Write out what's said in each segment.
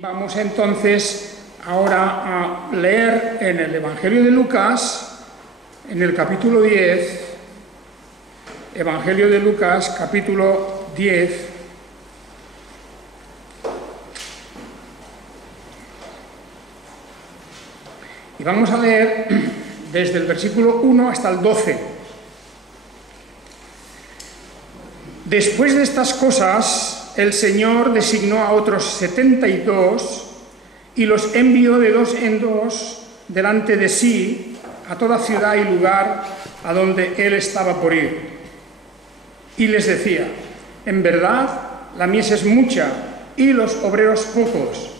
Vamos entonces ahora a leer en el Evangelio de Lucas, en el capítulo 10, Evangelio de Lucas, capítulo 10, y vamos a leer desde el versículo 1 hasta el 12. Después de estas cosas, el Señor designó a otros 72 y los envió de dos en dos delante de sí a toda ciudad y lugar a donde Él estaba por ir. Y les decía: en verdad, la mies es mucha y los obreros pocos.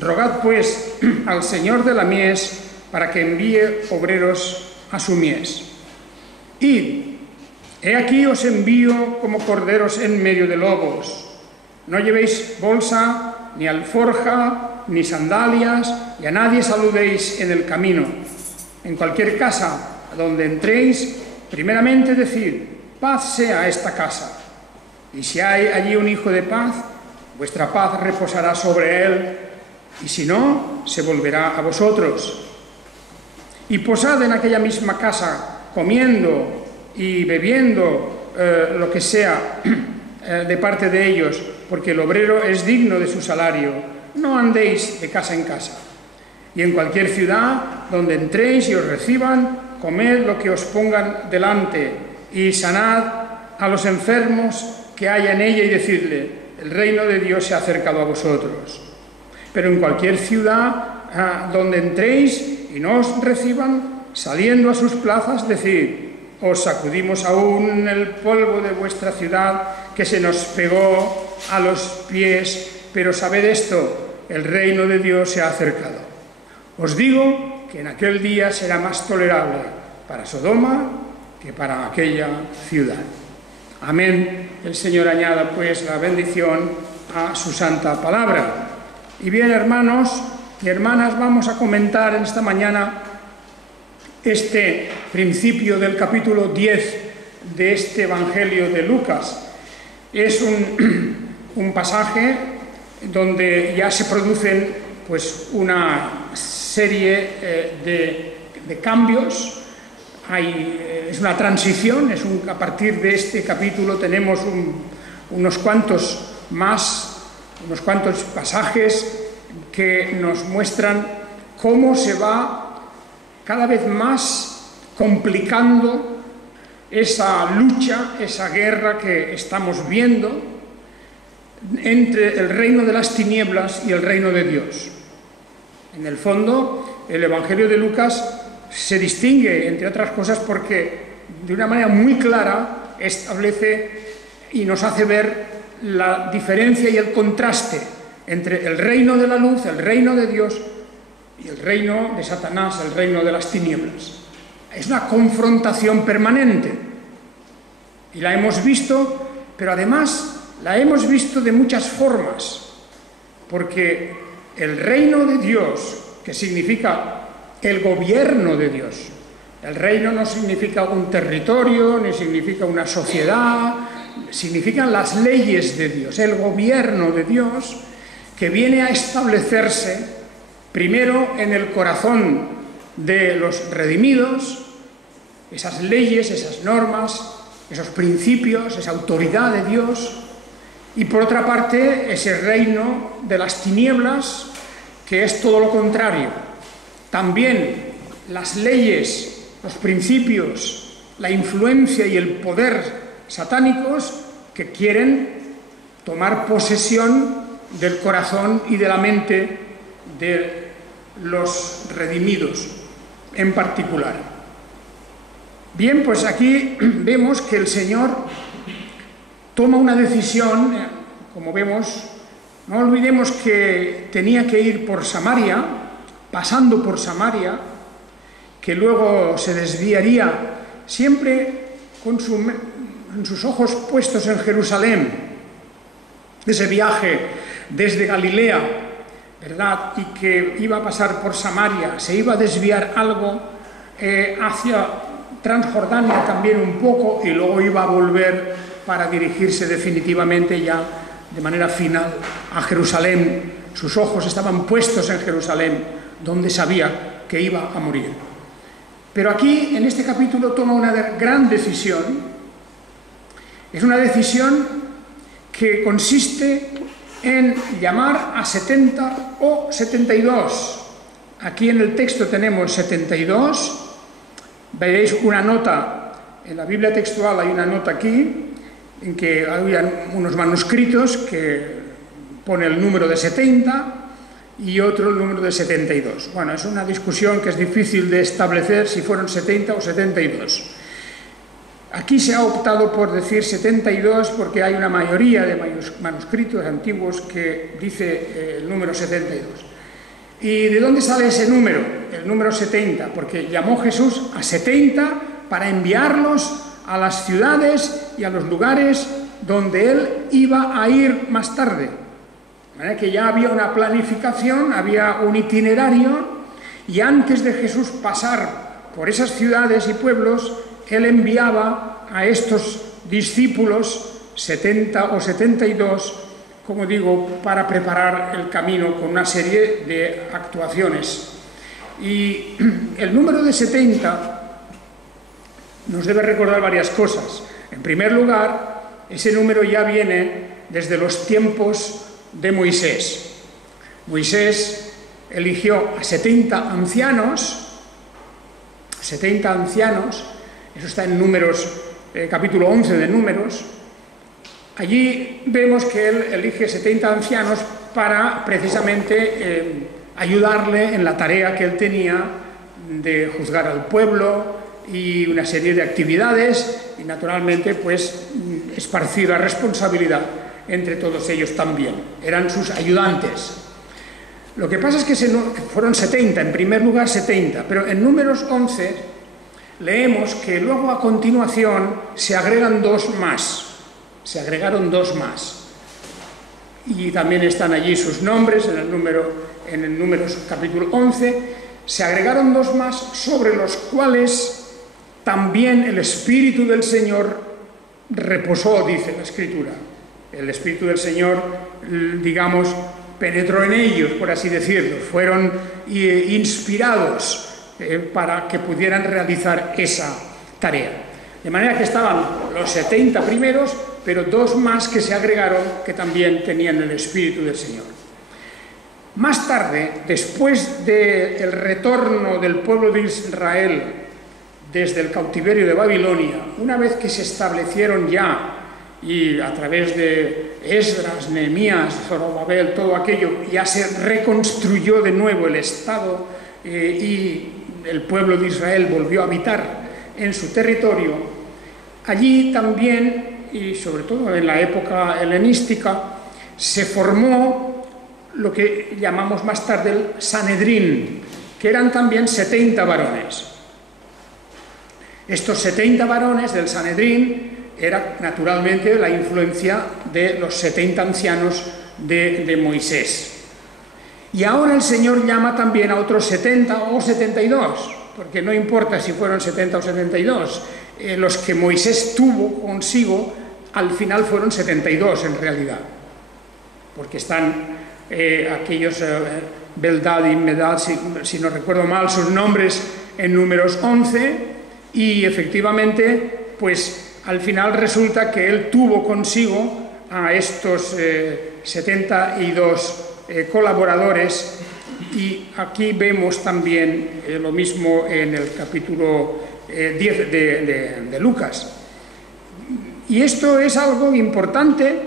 Rogad pues al Señor de la mies para que envíe obreros a su mies. Id, he aquí os envío como corderos en medio de lobos. No llevéis bolsa, ni alforja, ni sandalias, y a nadie saludéis en el camino. En cualquier casa a donde entréis, primeramente decid: paz sea a esta casa. Y si hay allí un hijo de paz, vuestra paz reposará sobre él, y si no, se volverá a vosotros. Y posad en aquella misma casa, comiendo y bebiendo lo que sea de parte de ellos, porque el obrero es digno de su salario. No andéis de casa en casa. Y en cualquier ciudad donde entréis y os reciban, comed lo que os pongan delante, y sanad a los enfermos que haya en ella, y decidle: el reino de Dios se ha acercado a vosotros. Pero en cualquier ciudad donde entréis y no os reciban, saliendo a sus plazas, decid: os sacudimos aún el polvo de vuestra ciudad que se nos pegó a los pies, pero sabed esto: el reino de Dios se ha acercado. Os digo que en aquel día será más tolerable para Sodoma que para aquella ciudad. Amén. El Señor añada pues la bendición a su santa palabra. Y bien, hermanos y hermanas, vamos a comentar en esta mañana este principio del capítulo 10 de este Evangelio de Lucas. Es un pasaje donde ya se producen pues una serie de cambios. Es una transición, a partir de este capítulo tenemos unos cuantos pasajes que nos muestran cómo se va cada vez más complicando esa lucha, esa guerra que estamos viendo entre el reino de las tinieblas y el reino de Dios. En el fondo, el Evangelio de Lucas se distingue, entre otras cosas, porque de una manera muy clara establece y nos hace ver la diferencia y el contraste entre el reino de la luz, el reino de Dios, y el reino de Satanás, el reino de las tinieblas. Es una confrontación permanente. Y la hemos visto, pero además la hemos visto de muchas formas. Porque el reino de Dios, que significa el gobierno de Dios, el reino no significa un territorio, ni significa una sociedad, significan las leyes de Dios, el gobierno de Dios, que viene a establecerse primero en el corazón de los redimidos, esas leyes, esas normas, esos principios, esa autoridad de Dios, y por otra parte ese reino de las tinieblas, que es todo lo contrario. También las leyes, los principios, la influencia y el poder satánicos que quieren tomar posesión del corazón y de la mente de los redimidos en particular. Bien, pues aquí vemos que el Señor toma una decisión, como vemos. No olvidemos que tenía que ir por Samaria, pasando por Samaria, que luego se desviaría siempre con sus ojos puestos en Jerusalén. Ese viaje desde Galilea, ¿verdad?, y que iba a pasar por Samaria, se iba a desviar algo hacia Transjordania también un poco, y luego iba a volver para dirigirse definitivamente ya de manera final a Jerusalén. Sus ojos estaban puestos en Jerusalén, donde sabía que iba a morir. Pero aquí, en este capítulo, toma una gran decisión. Es una decisión que consiste en llamar a 70 o 72. Aquí en el texto tenemos 72. Veréis una nota, en la Biblia textual hay una nota aquí, en que hay unos manuscritos que pone el número de 70 y otro el número de 72. Bueno, es una discusión que es difícil de establecer si fueron 70 o 72. Aquí se ha optado por decir 72 porque hay una mayoría de manuscritos antiguos que dice el número 72. ¿Y de dónde sale ese número? El número 70, porque llamó Jesús a 70 para enviarlos a las ciudades y a los lugares donde él iba a ir más tarde. De manera que ya había una planificación, había un itinerario, y antes de Jesús pasar por esas ciudades y pueblos, él enviaba a estos discípulos, 70 o 72, como digo, para preparar el camino con una serie de actuaciones. Y el número de 70 nos debe recordar varias cosas. En primer lugar, ese número ya viene desde los tiempos de Moisés. Moisés eligió a 70 ancianos, eso está en Números, capítulo 11 de Números. Allí vemos que él elige 70 ancianos para precisamente ayudarle en la tarea que él tenía de juzgar al pueblo y una serie de actividades y naturalmente pues esparcir la responsabilidad entre todos ellos también. Eran sus ayudantes. Lo que pasa es que fueron 70, en primer lugar 70, pero en Números 11 leemos que luego a continuación se agregan dos más. Se agregaron dos más. Y también están allí sus nombres en el Números capítulo 11. Se agregaron dos más sobre los cuales también el Espíritu del Señor reposó, dice la Escritura. El Espíritu del Señor, digamos, penetró en ellos, por así decirlo. Fueron inspirados para que pudieran realizar esa tarea. De manera que estaban los 70 primeros, pero dos más que se agregaron que también tenían el Espíritu del Señor. Más tarde, después del retorno del pueblo de Israel desde el cautiverio de Babilonia, una vez que se establecieron ya, y a través de Esdras, Nehemías, Zorobabel, todo aquello, ya se reconstruyó de nuevo el Estado y el pueblo de Israel volvió a habitar en su territorio. Allí también, y sobre todo en la época helenística, se formó lo que llamamos más tarde el Sanedrín, que eran también 70 varones. Estos 70 varones del Sanedrín era naturalmente la influencia de los 70 ancianos de Moisés. Y ahora el Señor llama también a otros 70 o 72, porque no importa si fueron 70 o 72, los que Moisés tuvo consigo al final fueron 72 en realidad, porque están aquellos Beldad y Medad, si no recuerdo mal sus nombres, en Números 11, y efectivamente pues al final resulta que él tuvo consigo a estos 72 colaboradores, y aquí vemos también lo mismo en el capítulo 10 de Lucas. Y esto es algo importante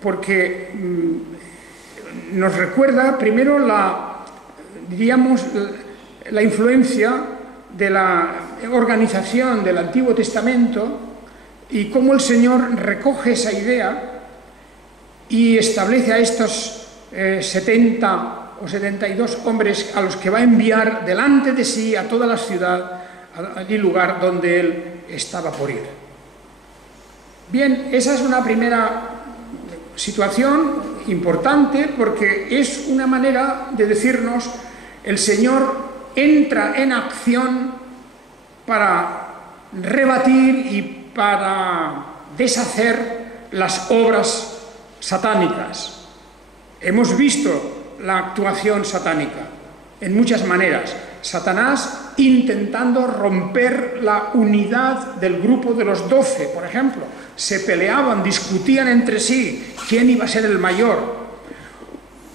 porque nos recuerda primero la influencia de la organización del Antiguo Testamento y cómo el Señor recoge esa idea y establece a estos 70 o 72 hombres a los que va a enviar delante de sí a toda la ciudad y lugar donde él estaba por ir. Bien, esa es una primera situación importante porque es una manera de decirnos el Señor entra en acción para rebatir y para deshacer las obras satánicas. Hemos visto la actuación satánica en muchas maneras. Satanás intentando romper la unidad del grupo de los 12, por ejemplo. Se peleaban, discutían entre sí quién iba a ser el mayor.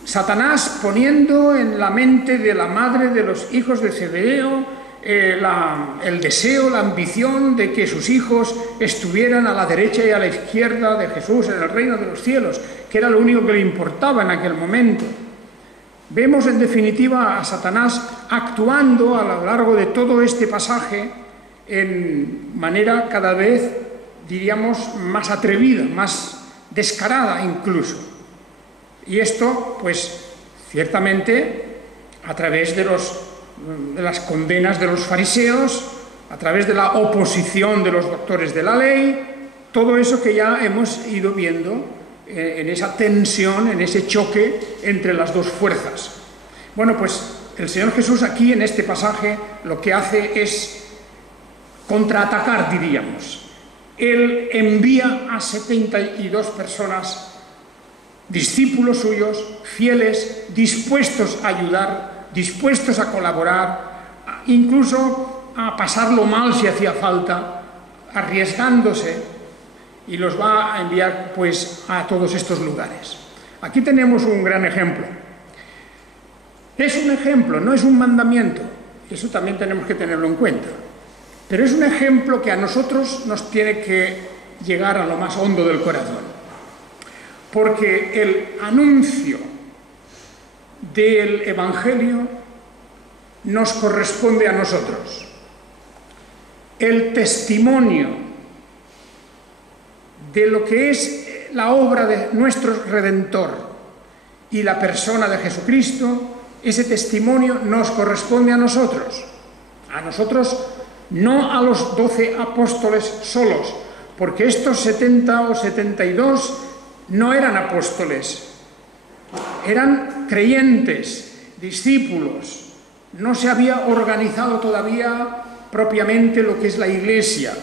Satanás poniendo en la mente de la madre de los hijos de Zebedeo el deseo, la ambición de que sus hijos estuvieran a la derecha y a la izquierda de Jesús en el reino de los cielos, que era lo único que le importaba en aquel momento. Vemos en definitiva a Satanás actuando a lo largo de todo este pasaje en manera cada vez, diríamos, más atrevida, más descarada incluso. Y esto, pues, ciertamente, a través de las condenas de los fariseos, a través de la oposición de los doctores de la ley, todo eso que ya hemos ido viendo en esa tensión, en ese choque entre las dos fuerzas. Bueno, pues el Señor Jesús aquí en este pasaje lo que hace es contraatacar, diríamos. Él envía a 72 personas, discípulos suyos, fieles, dispuestos a ayudar, dispuestos a colaborar, incluso a pasarlo mal si hacía falta, arriesgándose, y los va a enviar pues a todos estos lugares. Aquí tenemos un gran ejemplo. Es un ejemplo, no es un mandamiento, eso también tenemos que tenerlo en cuenta, pero es un ejemplo que a nosotros nos tiene que llegar a lo más hondo del corazón. Porque el anuncio del Evangelio nos corresponde a nosotros. El testimonio de lo que es la obra de nuestro Redentor y la persona de Jesucristo, ese testimonio nos corresponde a nosotros. A nosotros, no a los 12 apóstoles solos, porque estos 70 o 72 no eran apóstoles, eran creyentes, discípulos. No se había organizado todavía propiamente lo que es la Iglesia.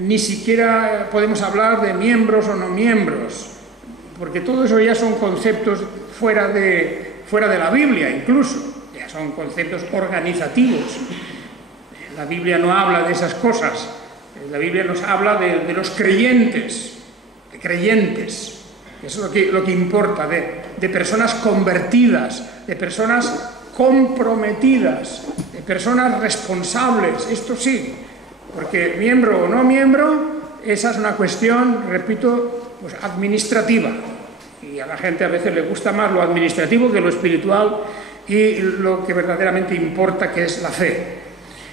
Ni siquiera podemos hablar de miembros o no miembros, porque todo eso ya son conceptos fuera de la Biblia incluso, ya son conceptos organizativos. La Biblia no habla de esas cosas, la Biblia nos habla de los creyentes, de creyentes. Eso es lo que importa, de personas convertidas, de personas comprometidas, de personas responsables, esto sí, porque miembro o no miembro, esa es una cuestión, repito, pues administrativa, y a la gente a veces le gusta más lo administrativo que lo espiritual y lo que verdaderamente importa, que es la fe.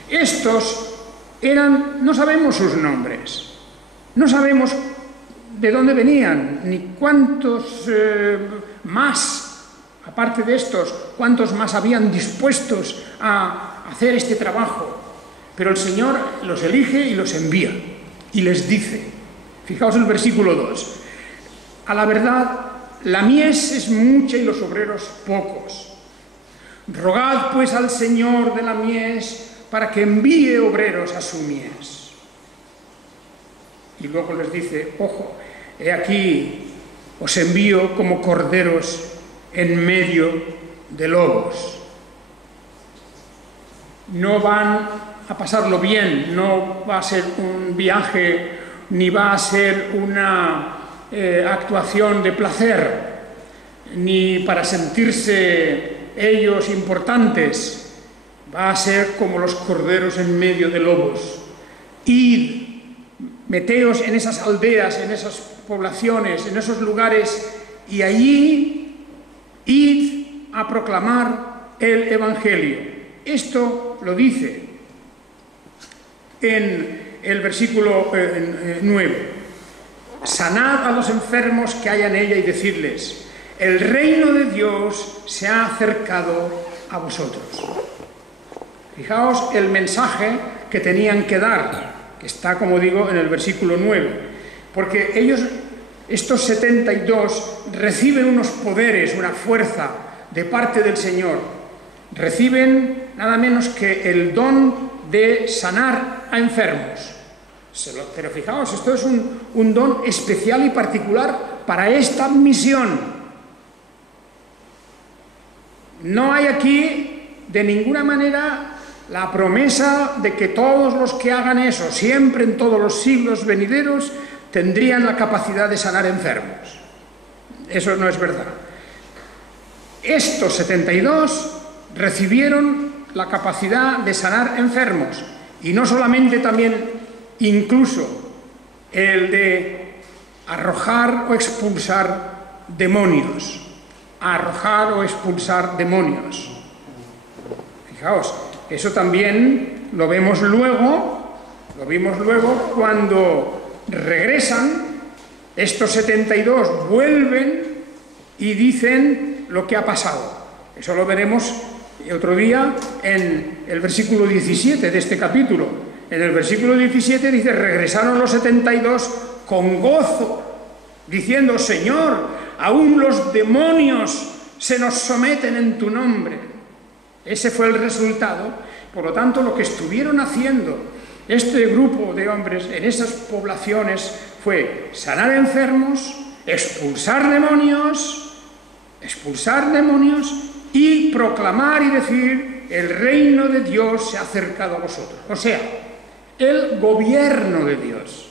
Estos eran, no sabemos sus nombres, no sabemos de dónde venían, ni cuántos más, aparte de estos, cuántos más habían dispuestos a hacer este trabajo. Pero el Señor los elige y los envía, y les dice, fijaos el versículo 2, a la verdad, la mies es mucha y los obreros pocos. Rogad pues al Señor de la mies para que envíe obreros a su mies. Y luego les dice, ojo, he aquí, os envío como corderos en medio de lobos. No van a pasarlo bien, no va a ser un viaje, ni va a ser una actuación de placer, ni para sentirse ellos importantes. Va a ser como los corderos en medio de lobos. Id, meteos en esas aldeas, en esas poblaciones, en esos lugares, y allí id a proclamar el Evangelio. Esto lo dice en el versículo 9. Sanad a los enfermos que hay en ella y decidles, el reino de Dios se ha acercado a vosotros. Fijaos el mensaje que tenían que dar, que está, como digo, en el versículo 9, porque ellos, estos 72, reciben unos poderes, una fuerza de parte del Señor. Reciben nada menos que el don de sanar a enfermos. Pero fijaos, esto es un don especial y particular para esta misión. No hay aquí de ninguna manera la promesa de que todos los que hagan eso, siempre en todos los siglos venideros, tendrían la capacidad de sanar enfermos. Eso no es verdad. Estos 72 recibieron la capacidad de sanar enfermos, y no solamente, también incluso el de arrojar o expulsar demonios. Arrojar o expulsar demonios. Fijaos, eso también lo vimos luego cuando regresan, estos 72 vuelven y dicen lo que ha pasado. Eso lo veremos otro día en el versículo 17 de este capítulo. En el versículo 17 dice: regresaron los 72 con gozo, diciendo: Señor, aún los demonios se nos someten en tu nombre. Ese fue el resultado. Por lo tanto, lo que estuvieron haciendo este grupo de hombres en esas poblaciones fue sanar enfermos, expulsar demonios y proclamar y decir: el reino de Dios se ha acercado a vosotros. O sea, el gobierno de Dios.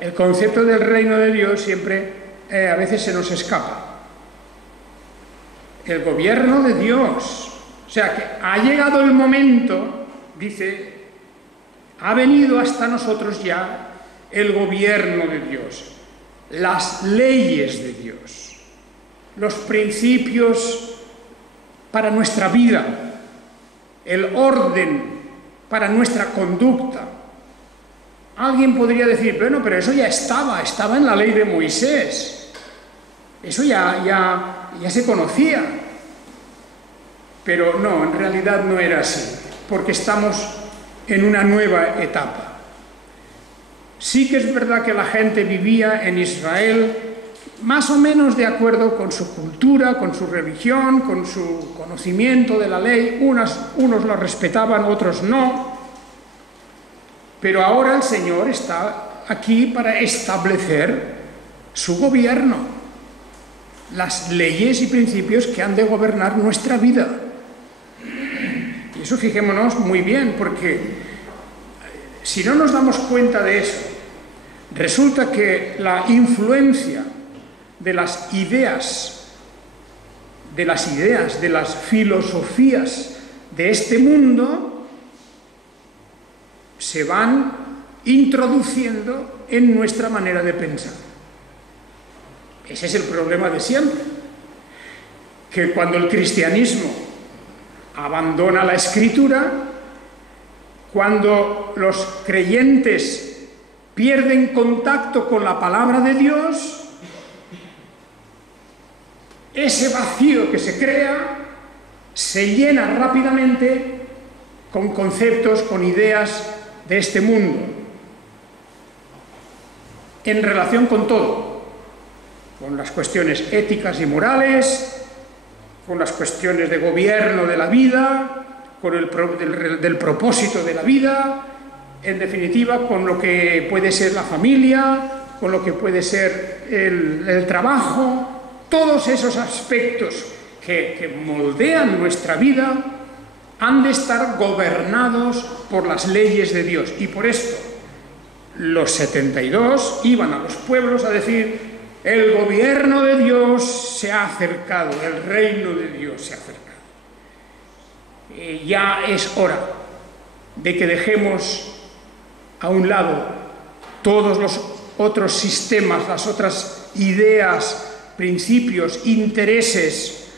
El concepto del reino de Dios siempre a veces se nos escapa. El gobierno de Dios. O sea que ha llegado el momento, dice, ha venido hasta nosotros ya el gobierno de Dios, las leyes de Dios, los principios para nuestra vida, el orden para nuestra conducta. Alguien podría decir: bueno, pero eso ya estaba en la ley de Moisés, eso ya se conocía. Pero no, en realidad no era así, porque estamos en una nueva etapa. Sí que es verdad que la gente vivía en Israel más o menos de acuerdo con su cultura, con su religión, con su conocimiento de la ley. Unos la respetaban, otros no. Pero ahora el Señor está aquí para establecer su gobierno, las leyes y principios que han de gobernar nuestra vida. Y eso fijémonos muy bien, porque si no nos damos cuenta de eso, resulta que la influencia de las ideas, de las filosofías de este mundo se van introduciendo en nuestra manera de pensar. Ese es el problema de siempre, que cuando el cristianismo abandona la Escritura, cuando los creyentes pierden contacto con la palabra de Dios, ese vacío que se crea se llena rápidamente con conceptos, con ideas de este mundo, en relación con todo, con las cuestiones éticas y morales, con las cuestiones de gobierno de la vida, con del propósito de la vida, en definitiva, con lo que puede ser la familia, con lo que puede ser el trabajo. Todos esos aspectos que moldean nuestra vida han de estar gobernados por las leyes de Dios. Y por esto los 72 iban a los pueblos a decir: el gobierno de Dios se ha acercado, el reino de Dios se ha acercado. Ya es hora de que dejemos a un lado todos los otros sistemas, las otras ideas, principios, intereses,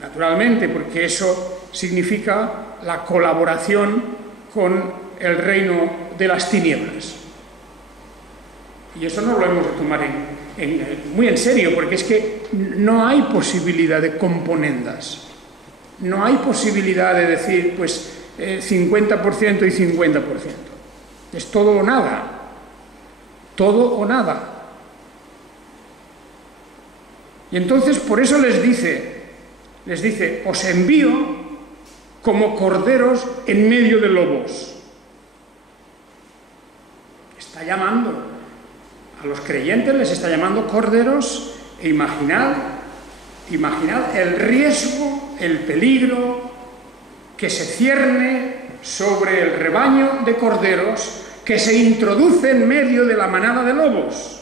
naturalmente, porque eso significa la colaboración con el reino de las tinieblas. Y eso no lo hemos de tomar muy en serio, porque es que no hay posibilidad de componendas. No hay posibilidad de decir, pues, 50% y 50%. Es todo o nada. Todo o nada. Y entonces, por eso les dice, os envío como corderos en medio de lobos. Está llamando A los creyentes les está llamando corderos, e imaginad el riesgo, el peligro que se cierne sobre el rebaño de corderos que se introduce en medio de la manada de lobos.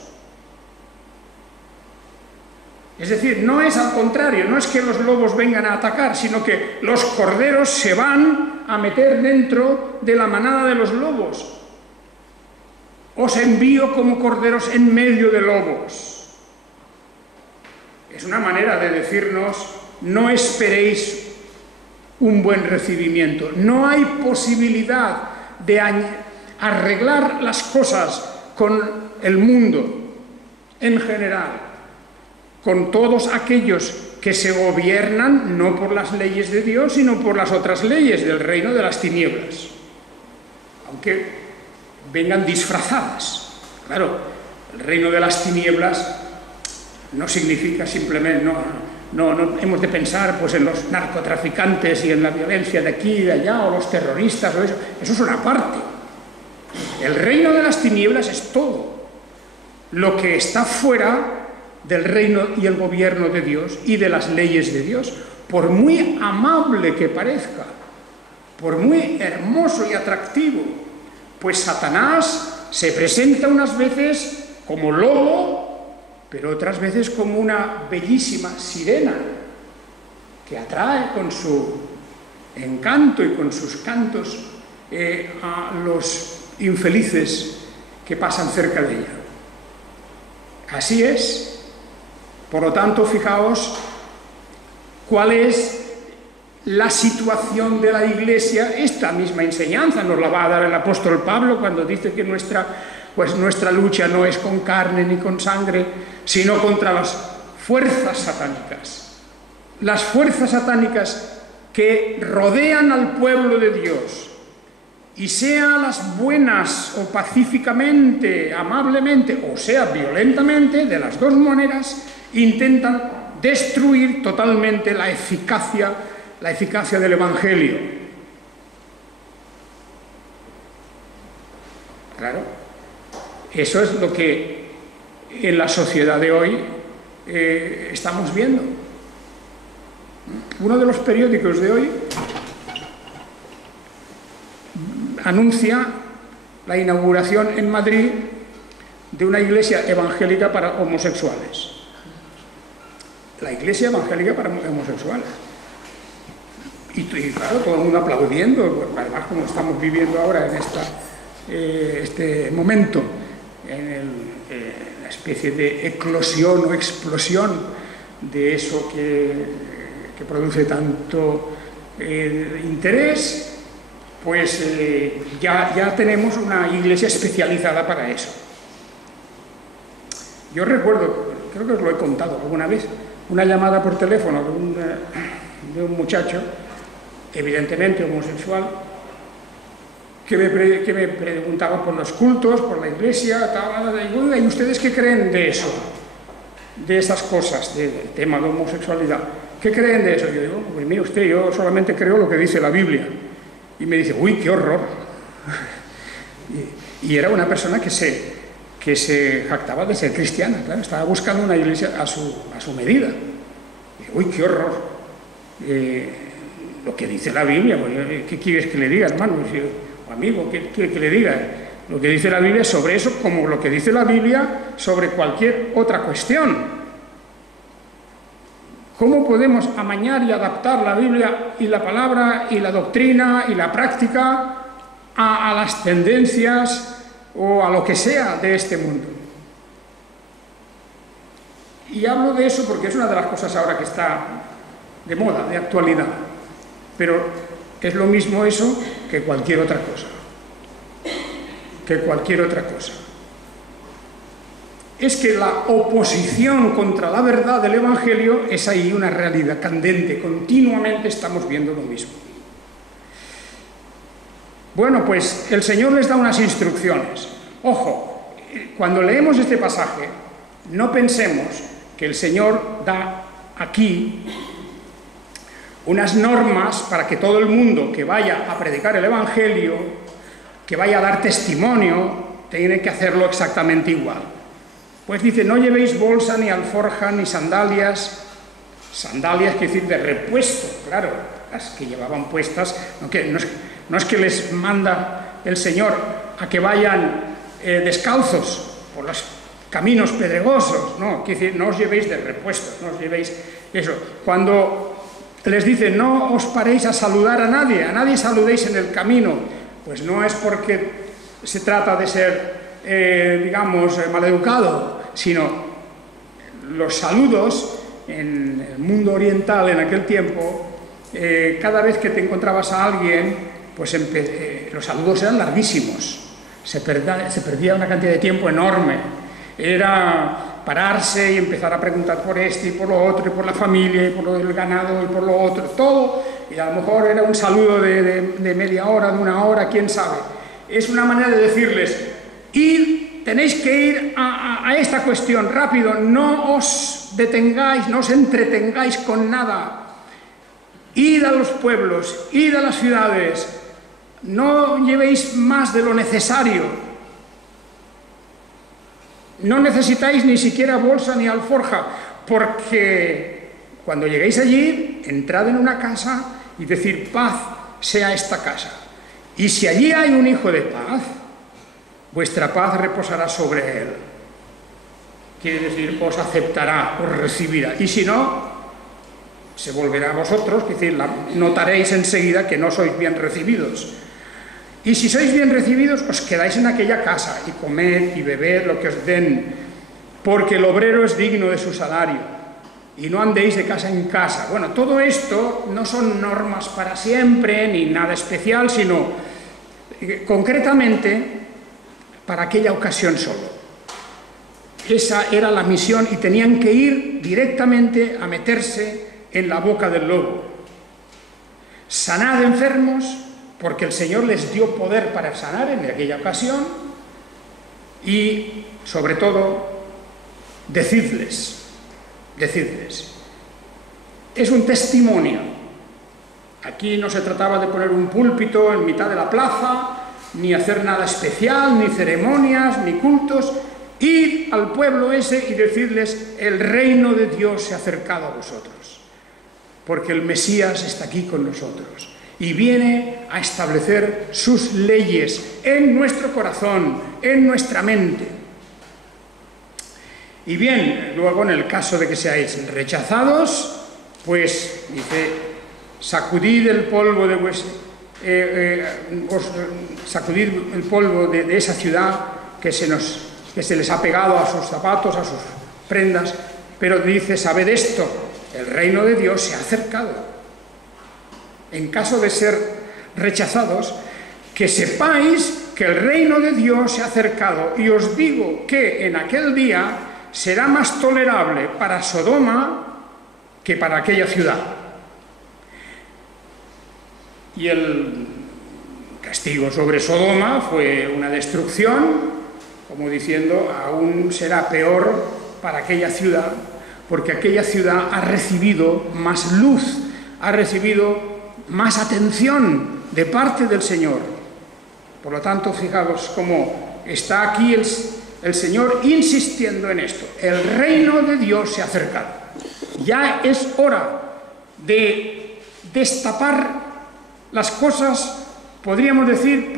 Es decir, no es al contrario, no es que los lobos vengan a atacar, sino que los corderos se van a meter dentro de la manada de los lobos. Os envío como corderos en medio de lobos. Es una manera de decirnos, no esperéis un buen recibimiento. No hay posibilidad de arreglar las cosas con el mundo en general, con todos aquellos que se gobiernan no por las leyes de Dios, sino por las otras leyes del reino de las tinieblas, aunque vengan disfrazadas. Claro, el reino de las tinieblas no significa simplemente, no hemos de pensar pues en los narcotraficantes y en la violencia de aquí y de allá, o los terroristas, o eso es una parte. El reino de las tinieblas es todo lo que está fuera del reino y el gobierno de Dios y de las leyes de Dios, por muy amable que parezca, por muy hermoso y atractivo, pues Satanás se presenta unas veces como lobo, pero otras veces como una bellísima sirena que atrae con su encanto y con sus cantos a los infelices que pasan cerca de ella. Así es. Por lo tanto, fijaos cuál es la situación de la Iglesia. Esta misma enseñanza nos la va a dar el apóstol Pablo cuando dice que nuestra lucha no es con carne ni con sangre, sino contra las fuerzas satánicas. Las fuerzas satánicas que rodean al pueblo de Dios. Y sea las buenas o pacíficamente, amablemente, o sea violentamente, de las dos maneras, intentan destruir totalmente la eficacia del Evangelio. Claro, eso es lo que en la sociedad de hoy estamos viendo. Uno de los periódicos de hoy anuncia la inauguración en Madrid de una iglesia evangélica para homosexuales. La iglesia evangélica para homosexuales. Y claro, todo el mundo aplaudiendo, además como estamos viviendo ahora en este momento, en la especie de eclosión o explosión de eso que produce tanto interés, pues ya tenemos una iglesia especializada para eso. Yo recuerdo, creo que os lo he contado alguna vez, una llamada por teléfono de un muchacho, evidentemente homosexual, que me preguntaba por los cultos, por la iglesia, ¿y ustedes qué creen de eso? De esas cosas, del tema de homosexualidad. ¿Qué creen de eso? Yo digo, pues mire usted, yo solamente creo lo que dice la Biblia. Y me dice, uy, qué horror. Y era una persona que se jactaba de ser cristiana, claro, estaba buscando una iglesia a su medida. Y, uy, qué horror. Lo que dice la Biblia, ¿qué quieres que le diga, hermano? O amigo, ¿qué quiere que le diga? Lo que dice la Biblia es sobre eso, como lo que dice la Biblia sobre cualquier otra cuestión. ¿Cómo podemos amañar y adaptar la Biblia y la palabra y la doctrina y la práctica a las tendencias o a lo que sea de este mundo? Y hablo de eso porque es una de las cosas ahora que está de moda, de actualidad. Pero es lo mismo eso que cualquier otra cosa. Que cualquier otra cosa. Es que la oposición contra la verdad del Evangelio es ahí una realidad candente. Continuamente estamos viendo lo mismo. Bueno, pues el Señor les da unas instrucciones. Ojo, cuando leemos este pasaje, no pensemos que el Señor da aquí unas normas para que todo el mundo que vaya a predicar el Evangelio, que vaya a dar testimonio, tiene que hacerlo exactamente igual. Pues dice, no llevéis bolsa, ni alforja, ni sandalias. Sandalias quiere decir de repuesto, claro, las que llevaban puestas, no es que les manda el Señor a que vayan descalzos por los caminos pedregosos, no, quiere decir, no os llevéis de repuestos, no os llevéis eso. Cuando les dice, no os paréis a saludar a nadie saludéis en el camino, pues no es porque se trata de ser, digamos, maleducado, sino los saludos en el mundo oriental en aquel tiempo, cada vez que te encontrabas a alguien, pues los saludos eran larguísimos, se perdía una cantidad de tiempo enorme, era pararse y empezar a preguntar por este y por lo otro, y por la familia, y por lo del ganado, y por lo otro, todo, y a lo mejor era un saludo de media hora, de una hora, quién sabe. Es una manera de decirles, tenéis que ir a esta cuestión rápido, no os detengáis, no os entretengáis con nada. Id a los pueblos, id a las ciudades, no llevéis más de lo necesario. No necesitáis ni siquiera bolsa ni alforja, porque cuando lleguéis allí, entrad en una casa y decir, paz sea esta casa. Y si allí hay un hijo de paz, vuestra paz reposará sobre él. Quiere decir, os aceptará, os recibirá. Y si no, se volverá a vosotros, es decir, notaréis enseguida que no sois bien recibidos. Y si sois bien recibidos, os quedáis en aquella casa y comed y bebed lo que os den, porque el obrero es digno de su salario, y no andéis de casa en casa. Bueno, todo esto no son normas para siempre, ni nada especial, sino concretamente para aquella ocasión solo. Esa era la misión y tenían que ir directamente a meterse en la boca del lobo. Sanad enfermos, porque el Señor les dio poder para sanar en aquella ocasión, y sobre todo, decidles. Es un testimonio. Aquí no se trataba de poner un púlpito en mitad de la plaza, ni hacer nada especial, ni ceremonias, ni cultos. Id al pueblo ese y decirles, el reino de Dios se ha acercado a vosotros, porque el Mesías está aquí con nosotros y viene a establecer sus leyes en nuestro corazón, en nuestra mente. Y bien, luego en el caso de que seáis rechazados, pues dice, sacudid el polvo sacudid el polvo de esa ciudad que se les ha pegado a sus zapatos, a sus prendas, pero dice, sabed esto, el reino de Dios se ha acercado. En caso de ser rechazados, que sepáis que el reino de Dios se ha acercado, y os digo que en aquel día será más tolerable para Sodoma que para aquella ciudad. Y el castigo sobre Sodoma fue una destrucción, como diciendo, aún será peor para aquella ciudad, porque aquella ciudad ha recibido más luz, ha recibido más atención de parte del Señor. Por lo tanto, fijaos cómo está aquí el Señor insistiendo en esto. El reino de Dios se ha acercado. Ya es hora de destapar las cosas, podríamos decir,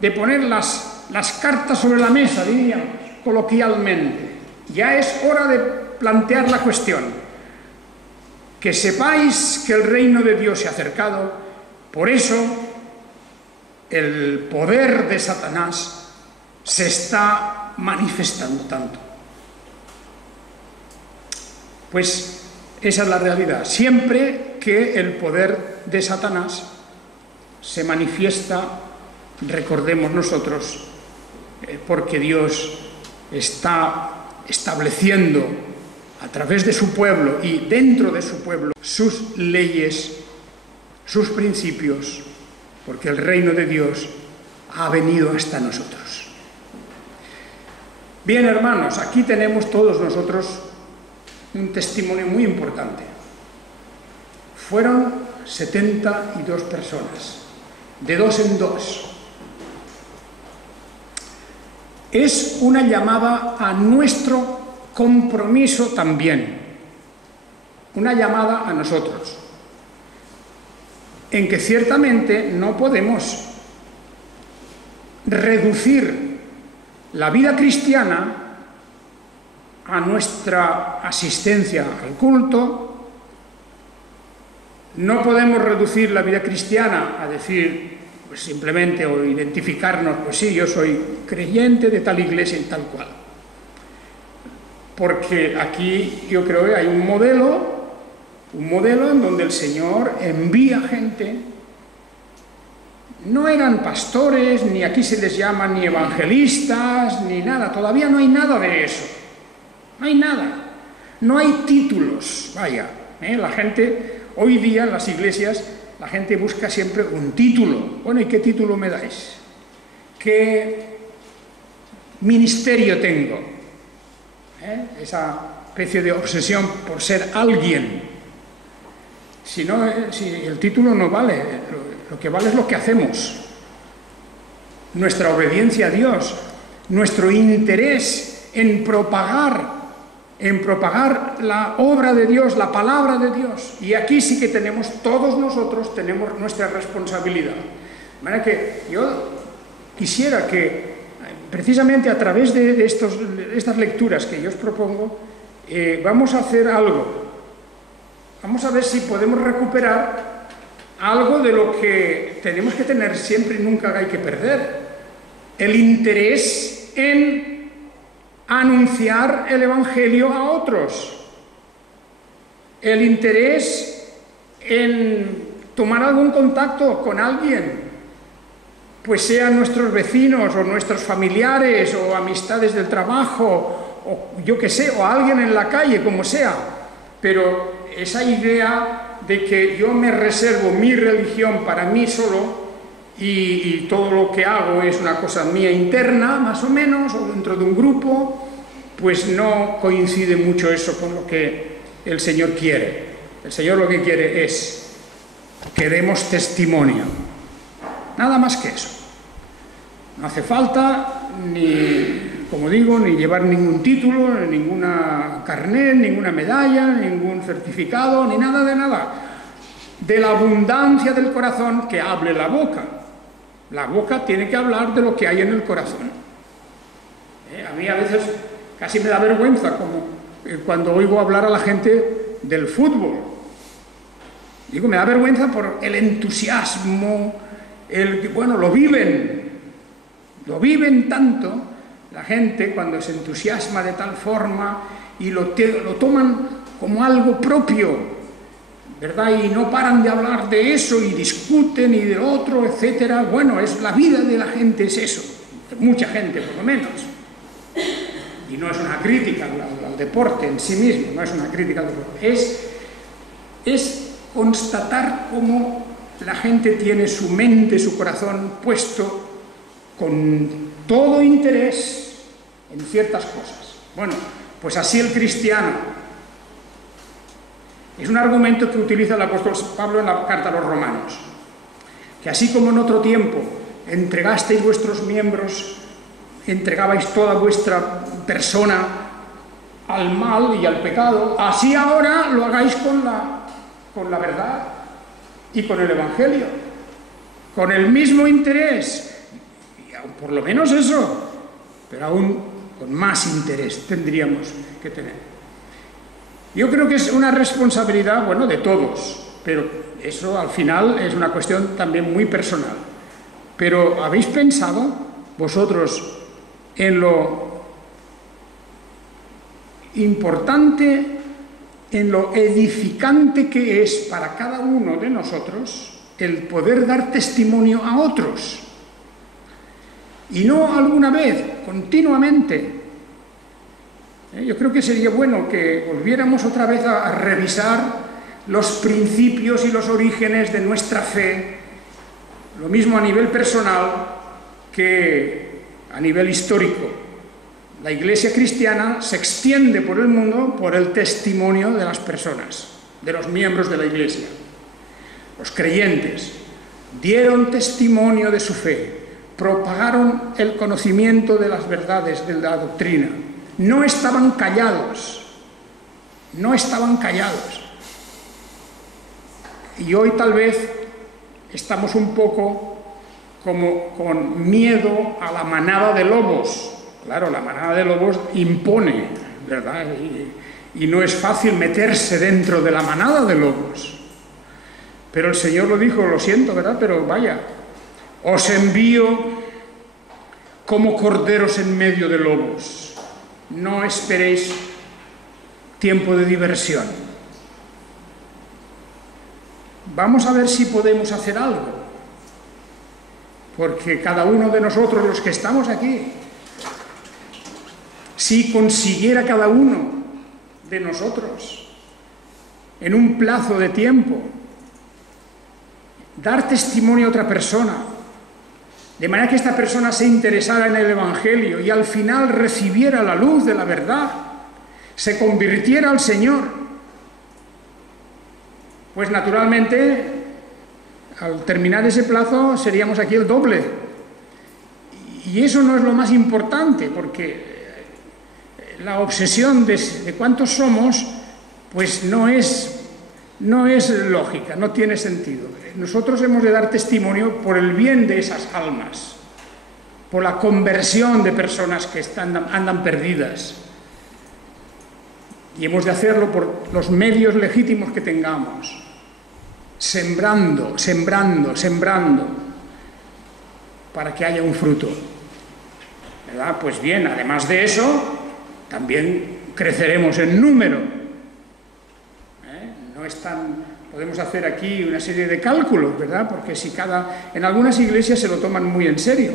de poner las cartas sobre la mesa, diríamos, coloquialmente. Ya es hora de plantear la cuestión. Que sepáis que el reino de Dios se ha acercado, por eso el poder de Satanás se está manifestando tanto. Pues esa es la realidad. Siempre que el poder de Satanás se manifiesta, recordemos nosotros, porque Dios está estableciendo a través de su pueblo y dentro de su pueblo sus leyes, sus principios, porque el reino de Dios ha venido hasta nosotros. Bien, hermanos, aquí tenemos todos nosotros un testimonio muy importante. Fueron 72 personas, de dos en dos. es una llamada a nuestro compromiso también, una llamada a nosotros, en que ciertamente no podemos reducir la vida cristiana a nuestra asistencia al culto, no podemos reducir la vida cristiana a decir, pues simplemente, o identificarnos, pues sí, yo soy creyente de tal iglesia y tal cual. Porque aquí yo creo que hay un modelo en donde el Señor envía gente. No eran pastores, ni aquí se les llama ni evangelistas, ni nada. Todavía no hay nada de eso. No hay nada. No hay títulos, vaya. La gente, hoy día en las iglesias, la gente busca siempre un título. Bueno, ¿y qué título me dais? ¿Qué ministerio tengo? Esa especie de obsesión por ser alguien. Si el título no vale, lo que vale es lo que hacemos. Nuestra obediencia a Dios, nuestro interés en propagar la obra de Dios, la palabra de Dios. Y aquí sí que todos nosotros tenemos nuestra responsabilidad. De manera que yo quisiera que, precisamente a través de estas lecturas que yo os propongo, vamos a hacer algo. Vamos a ver si podemos recuperar algo de lo que tenemos que tener siempre y nunca hay que perder. El interés en anunciar el Evangelio a otros. El interés en tomar algún contacto con alguien, pues sean nuestros vecinos o nuestros familiares o amistades del trabajo o yo qué sé, o alguien en la calle, como sea. Pero esa idea de que yo me reservo mi religión para mí solo y todo lo que hago es una cosa mía interna, más o menos, o dentro de un grupo, pues no coincide mucho eso con lo que el Señor quiere. El Señor lo que quiere es que demos testimonio. Nada más que eso. No hace falta ni, como digo, ni llevar ningún título, ninguna carnet, ninguna medalla, ningún certificado, ni nada de nada. De la abundancia del corazón que hable la boca. La boca tiene que hablar de lo que hay en el corazón. A mí a veces casi me da vergüenza como cuando oigo hablar a la gente del fútbol. Digo, me da vergüenza por el entusiasmo, lo viven tanto. La gente cuando se entusiasma de tal forma y lo toman como algo propio, ¿verdad? Y no paran de hablar de eso y discuten y de otro, etcétera. Bueno, la vida de la gente es eso, de mucha gente por lo menos. Y no es una crítica al deporte en sí mismo, no es una crítica al deporte. Es constatar cómo la gente tiene su mente, su corazón puesto con todo interés en ciertas cosas. Bueno, pues así el cristiano. Es un argumento que utiliza el apóstol Pablo en la carta a los Romanos. Que así como en otro tiempo entregasteis vuestros miembros, entregabais toda vuestra persona al mal y al pecado, así ahora lo hagáis con la verdad y con el Evangelio, con el mismo interés. Por lo menos eso, pero aún con más interés tendríamos que tener. Yo creo que es una responsabilidad, de todos, pero eso al final es una cuestión también muy personal. Pero ¿habéis pensado vosotros en lo importante, en lo edificante que es para cada uno de nosotros el poder dar testimonio a otros? Y no alguna vez, continuamente. Yo creo que sería bueno que volviéramos otra vez a revisar los principios y los orígenes de nuestra fe, lo mismo a nivel personal que a nivel histórico. La Iglesia cristiana se extiende por el mundo por el testimonio de las personas, de los miembros de la Iglesia. Los creyentes dieron testimonio de su fe propagaron el conocimiento de las verdades de la doctrina. No estaban callados, no estaban callados. Y hoy tal vez estamos un poco como con miedo a la manada de lobos. Claro, la manada de lobos impone, ¿verdad? Y no es fácil meterse dentro de la manada de lobos. Pero el Señor lo dijo, lo siento, ¿verdad? Pero vaya, os envío como corderos en medio de lobos. No esperéis tiempo de diversión. Vamos a ver si podemos hacer algo. Porque cada uno de nosotros, los que estamos aquí, si consiguiera cada uno de nosotros, en un plazo de tiempo, dar testimonio a otra persona, de manera que esta persona se interesara en el Evangelio y al final recibiera la luz de la verdad, se convirtiera al Señor, pues naturalmente, al terminar ese plazo, seríamos aquí el doble. Y eso no es lo más importante, porque la obsesión de cuántos somos, pues no es lógica, no tiene sentido. Nosotros hemos de dar testimonio por el bien de esas almas, por la conversión de personas que andan perdidas. Y hemos de hacerlo por los medios legítimos que tengamos, sembrando, para que haya un fruto. ¿Verdad? Pues bien, además de eso, también creceremos en número. No es tan... Podemos hacer aquí una serie de cálculos, ¿verdad? Porque si en algunas iglesias se lo toman muy en serio.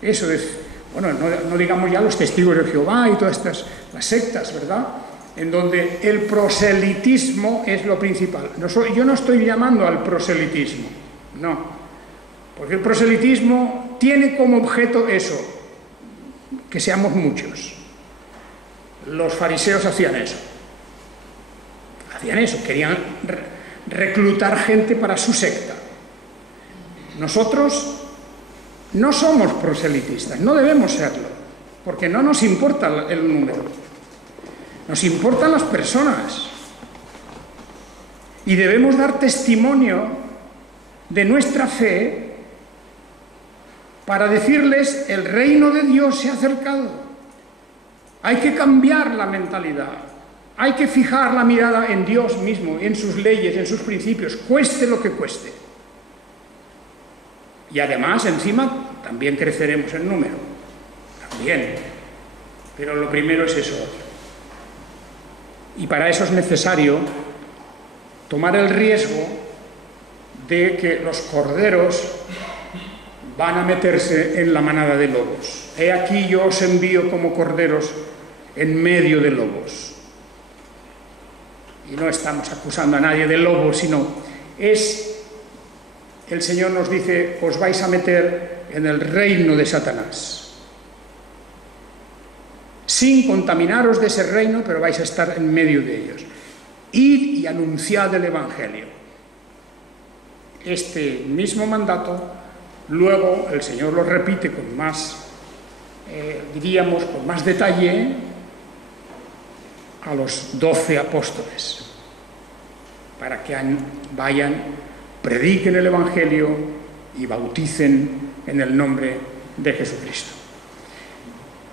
Eso es, bueno, no digamos ya los testigos de Jehová y todas las sectas, ¿verdad? En donde el proselitismo es lo principal. Yo no estoy llamando al proselitismo, no. Porque el proselitismo tiene como objeto eso, que seamos muchos. Los fariseos hacían eso. Querían reclutar gente para su secta. Nosotros no somos proselitistas, no debemos serlo, porque no nos importa el número, nos importan las personas. Y debemos dar testimonio de nuestra fe para decirles, el reino de Dios se ha acercado. Hay que cambiar la mentalidad. Hay que fijar la mirada en Dios mismo, en sus leyes, en sus principios, cueste lo que cueste. Y además, encima, también creceremos en número. También. Pero lo primero es eso. Y para eso es necesario tomar el riesgo de que los corderos van a meterse en la manada de lobos. He aquí yo os envío como corderos en medio de lobos. Y no estamos acusando a nadie de lobo, sino el Señor nos dice, os vais a meter en el reino de Satanás. Sin contaminaros de ese reino, pero vais a estar en medio de ellos. Id y anunciad el Evangelio. Este mismo mandato, luego el Señor lo repite con más, diríamos, con más detalle, a los 12 apóstoles, para que vayan, prediquen el Evangelio y bauticen en el nombre de Jesucristo.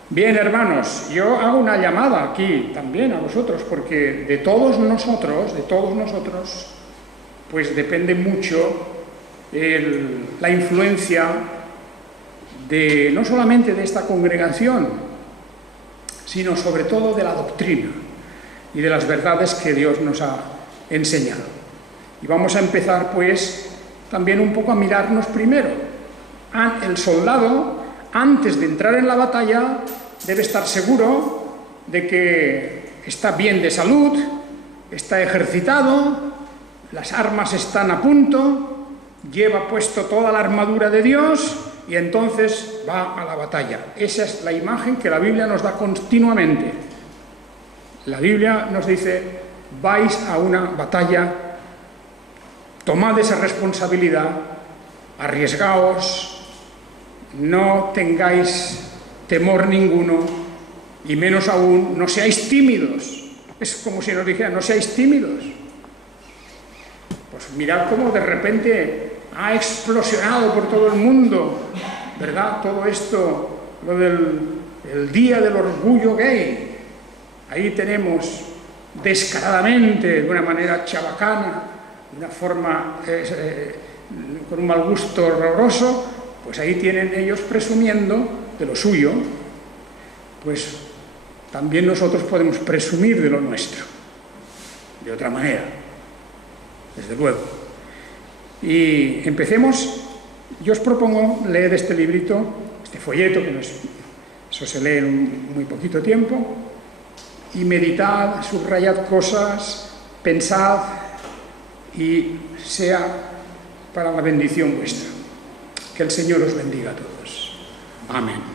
Bien, hermanos, yo hago una llamada aquí también a vosotros, porque de todos nosotros, pues depende mucho la influencia no solamente de esta congregación, sino sobre todo de la doctrina y de las verdades que Dios nos ha enseñado. Y vamos a empezar, pues, también un poco a mirarnos primero. El soldado, antes de entrar en la batalla, debe estar seguro de que está bien de salud, está ejercitado, las armas están a punto, lleva puesto toda la armadura de Dios y entonces va a la batalla. Esa es la imagen que la Biblia nos da continuamente. La Biblia nos dice, vais a una batalla, tomad esa responsabilidad, arriesgaos, no tengáis temor ninguno, y menos aún, no seáis tímidos. Es como si nos dijeran, no seáis tímidos. Pues mirad cómo de repente ha explosionado por todo el mundo, ¿verdad? Todo esto, lo del Día del Orgullo Gay. Ahí tenemos descaradamente, de una manera chabacana, de una forma con un mal gusto horroroso, pues ahí tienen ellos presumiendo de lo suyo. Pues también nosotros podemos presumir de lo nuestro, de otra manera, desde luego. Y empecemos. Yo os propongo leer este librito, este folleto, que no es, eso se lee en muy poquito tiempo, y meditad, subrayad cosas, pensad, y sea para la bendición vuestra. Que el Señor os bendiga a todos. Amén.